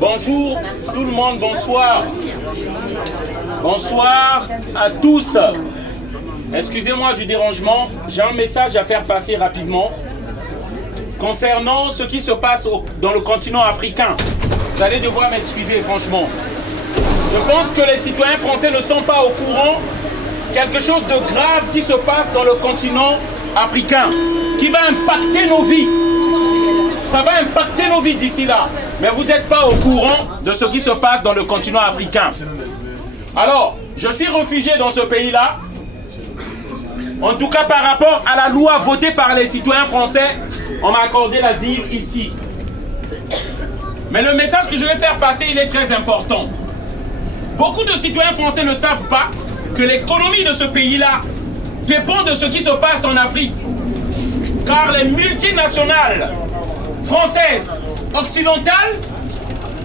Bonjour tout le monde, bonsoir. Bonsoir à tous. Excusez-moi du dérangement, j'ai un message à faire passer rapidement concernant ce qui se passe dans le continent africain. Vous allez devoir m'excuser franchement. Je pense que les citoyens français ne sont pas au courant quelque chose de grave qui se passe dans le continent africain, qui va impacter nos vies. Ça va impacter nos vies d'ici là. Mais vous n'êtes pas au courant de ce qui se passe dans le continent africain. Alors, je suis réfugié dans ce pays-là. En tout cas, par rapport à la loi votée par les citoyens français, on m'a accordé l'asile ici. Mais le message que je vais faire passer, il est très important. Beaucoup de citoyens français ne savent pas que l'économie de ce pays-là dépend de ce qui se passe en Afrique. Car les multinationales françaises occidentales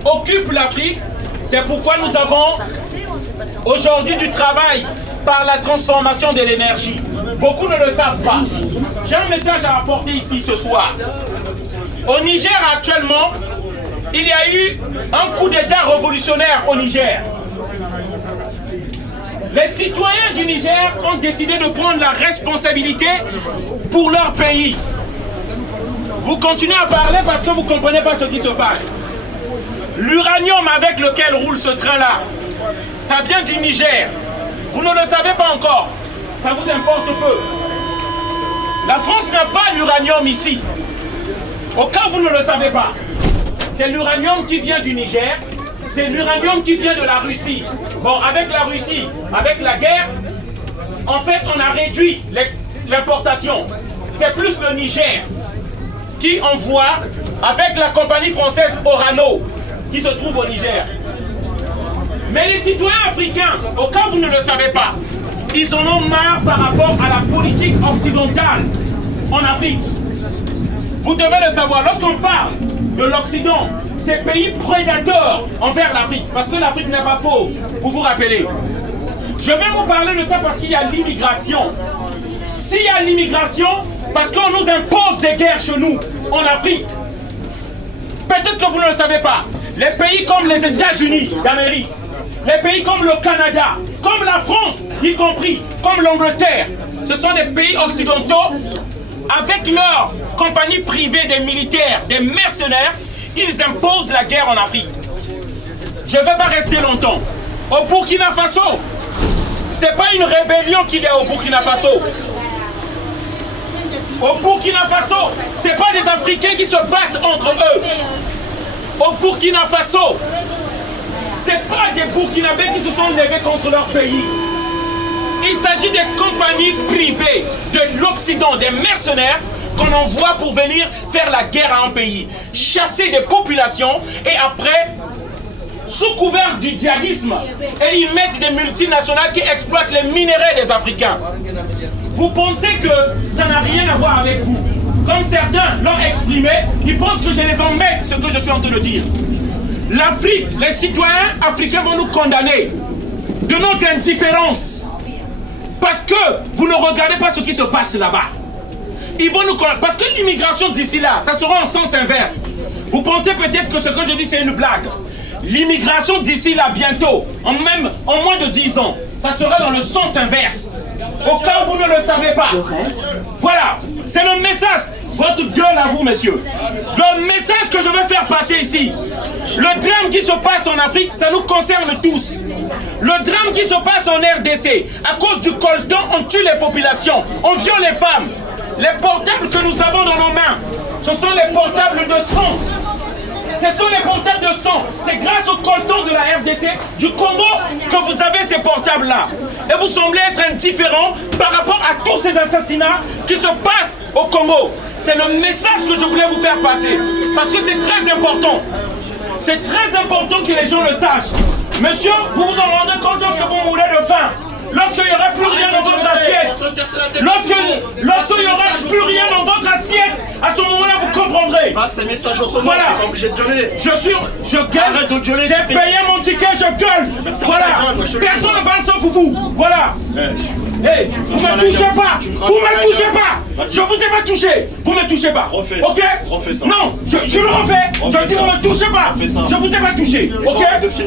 occupent l'Afrique. C'est pourquoi nous avons aujourd'hui du travail par la transformation de l'énergie. Beaucoup ne le savent pas. J'ai un message à apporter ici ce soir. Au Niger actuellement, il y a eu un coup d'État révolutionnaire au Niger. Les citoyens du Niger ont décidé de prendre la responsabilité pour leur pays. Vous continuez à parler parce que vous ne comprenez pas ce qui se passe. L'uranium avec lequel roule ce train-là, ça vient du Niger. Vous ne le savez pas encore. Ça vous importe peu. La France n'a pas l'uranium ici. Au cas où vous ne le savez pas. C'est l'uranium qui vient du Niger. C'est l'uranium qui vient de la Russie. Bon, avec la Russie, avec la guerre, en fait, on a réduit l'importation. C'est plus le Niger qui envoie avec la compagnie française Orano, qui se trouve au Niger. Mais les citoyens africains, au cas où vous ne le savez pas, ils en ont marre par rapport à la politique occidentale en Afrique. Vous devez le savoir, lorsqu'on parle de l'Occident, c'est pays prédateurs envers l'Afrique, parce que l'Afrique n'est pas pauvre, vous vous rappelez. Je vais vous parler de ça parce qu'il y a l'immigration. S'il y a l'immigration, parce qu'on nous impose des guerres chez nous, en Afrique. Peut-être que vous ne le savez pas. Les pays comme les États-Unis d'Amérique, les pays comme le Canada, comme la France, y compris, comme l'Angleterre, ce sont des pays occidentaux, avec leurs compagnies privées des militaires, des mercenaires, ils imposent la guerre en Afrique. Je ne vais pas rester longtemps. Au Burkina Faso, ce n'est pas une rébellion qu'il y a au Burkina Faso. Au Burkina Faso, ce n'est pas des Africains qui se battent entre eux. Au Burkina Faso, ce n'est pas des Burkinabés qui se sont levés contre leur pays. Il s'agit des compagnies privées de l'Occident, des mercenaires qu'on envoie pour venir faire la guerre à un pays, chasser des populations et après, sous couvert du djihadisme, et ils mettent des multinationales qui exploitent les minéraux des Africains. Vous pensez que ça n'a rien à voir avec vous. Comme certains l'ont exprimé, ils pensent que je les embête, ce que je suis en train de dire. L'Afrique, les citoyens africains vont nous condamner de notre indifférence. Parce que vous ne regardez pas ce qui se passe là-bas. Ils vont nous condamner. Parce que l'immigration d'ici là, ça sera en sens inverse. Vous pensez peut-être que ce que je dis c'est une blague. L'immigration d'ici là bientôt, en moins de 10 ans, ça sera dans le sens inverse. Au cas où vous ne le savez pas. Voilà, c'est le message. Votre gueule à vous, messieurs. Le message que je veux faire passer ici. Le drame qui se passe en Afrique, ça nous concerne tous. Le drame qui se passe en RDC, à cause du coltan, on tue les populations, on viole les femmes. Les portables que nous avons dans nos mains, ce sont les portables de sang. Ce sont les portables de sang. C'est grâce au coltan de la RDC, du Congo, que vous avez ces portables-là. Et vous semblez être indifférents par rapport à tous ces assassinats qui se passent au Congo. C'est le message que je voulais vous faire passer. Parce que c'est très important. C'est très important que les gens le sachent. Monsieur, vous vous en rendez compte lorsque vous mourrez de faim. Lorsqu'il n'y aura plus rien dans votre assiette. Lorsqu'il n'y aura plus rien dans votre assiette, à ce moment-là, vous comprendrez. Passe tes messages autrement, voilà. Tu n'es pas obligé de gueuler. Je gueule. Arrête de gueuler. J'ai payé mon ticket, je gueule. Voilà. Personne ne parle sauf vous. Voilà. Hey, vous me touchez pas. Vous me touchez pas. Je vous ai pas touché. Vous me touchez pas. Refais. Ok? Refais ça. Non, je le refais. Je dis vous me touchez pas. Je vous ai pas touché. Ok?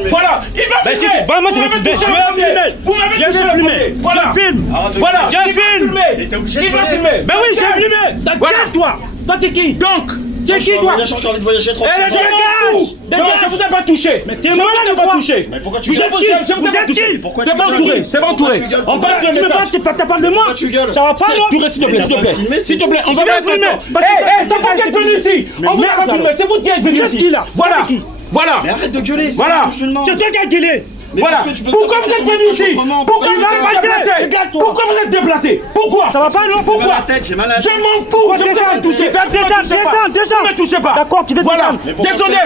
Voilà. Il va filmer. Bah, moi, je vais filmer. Vous m'avez touché le côté. Voilà. Je filme. Voilà. Je filme. Il va filmer. Ben oui, j'ai filmé. T'inquiète, toi. Toi, t'es qui? Donc, t'es qui, toi? J'ai encore envie de voyager trop. je vous ai pas touché. Mais t'es malade ou pas quoi? touché. Mais pourquoi tu Je vous ai pas touché. C'est bon entouré. C'est bon entouré. On passe le Tu me parles, message. t'as parlé de moi? tu gueules? Ça va pas, non? Touré, s'il te plaît, s'il te plaît. S'il te plaît, on va viens pas filmer. Hé, c'est vous qui êtes venu ici. On vous a pas filmé. C'est vous qui êtes venu Vous êtes ici. qui, là? Voilà. Vous êtes qui? Voilà. Mais arrête de gueuler, c'est Voilà. ce que je te demande. C'est toi qui as gueulé. Voilà. Pourquoi vous êtes venu ici? Pourquoi vous êtes déplacé? Regarde-toi. Pourquoi vous êtes déplacé? Pourquoi? Ça va pas, non? J'ai mal à Pourquoi? la tête, j'ai mal à la Je tête. m'en fous. Je vous ai pas touché. Descends. Ne me touchez pas. D'accord, tu veux Voilà. descendre. Désolé.